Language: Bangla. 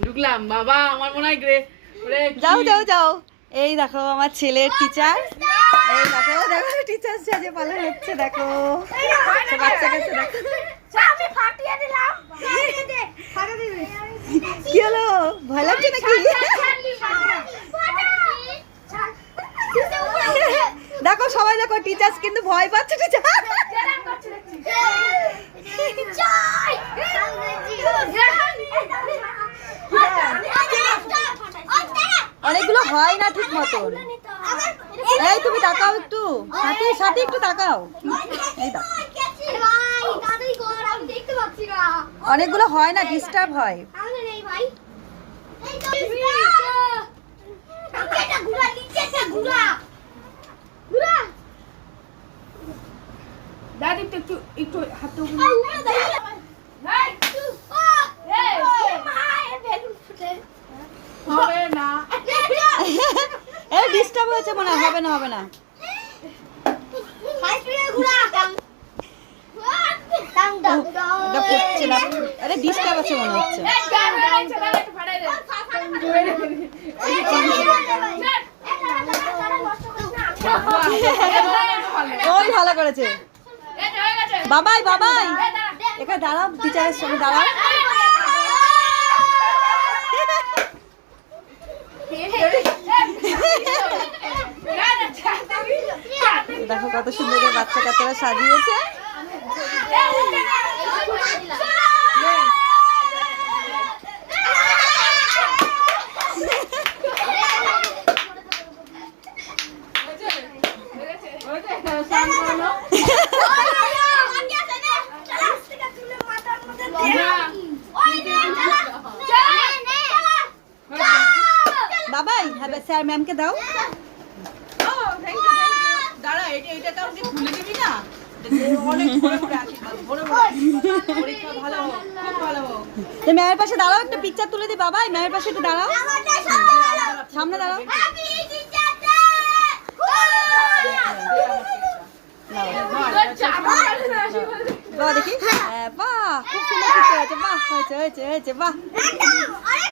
ঢুকলাম বাবা, আমার মনে হয় যাও যাও যাও। এই দেখো আমার ছেলের টিচার, এই দেখো দেখো টিচার সাজে পালন হচ্ছে, দেখো বাচ্চা কাছে দেখো। আমি ফাটিয়ে দিলাম। কি হলো, ভয় লাগছে নাকি? দেখো সবাই দেখো, টিচার কিন্তু ভয় পাচ্ছে। টিচার অনেকগুলো হয় না ঠিক মতন। এই তুমি তাকাও একটু, সাথে সাথে একটু তাকাও। এই দেখো অনেকগুলো হয় না, ডিস্টার্ব হয়। দাদি একটু একটু হাত হবে না, এই ডিস্টার্ব হয়েছে মনে হয়, হবে না হবে না। এটা পড়ছে না, আরে ডিস্টার্ব আছে মনে হচ্ছে। ওই ভালো করেছে। বাবাই বাবাই এখানে দাঁড়াও, টিচারের সঙ্গে দাঁড়াও। দেখো কত সুন্দর করে বাচ্চা কাচ্চারা সাজিয়েছে। বাবাই স্যার ম্যামকে দাও। দাঁড়া, এটা কাউকে ভুলে দিবি না। অনেক ভরে ভরে আশীর্বাদ, ভরে ভরে পরীক্ষা ভালো হোক, খুব ভালো হোক। ম্যামের পাশে দাঁড়াও, একটা পিকচার তুলে দি। বাবাই ম্যামের পাশে একটু দাঁড়াও, সামনে দাঁড়াও। বাহ দেখি, বাহ খুব সুন্দর পিকচার আছে, বাহ হয়েছে হয়েছে হয়েছে, বাহ।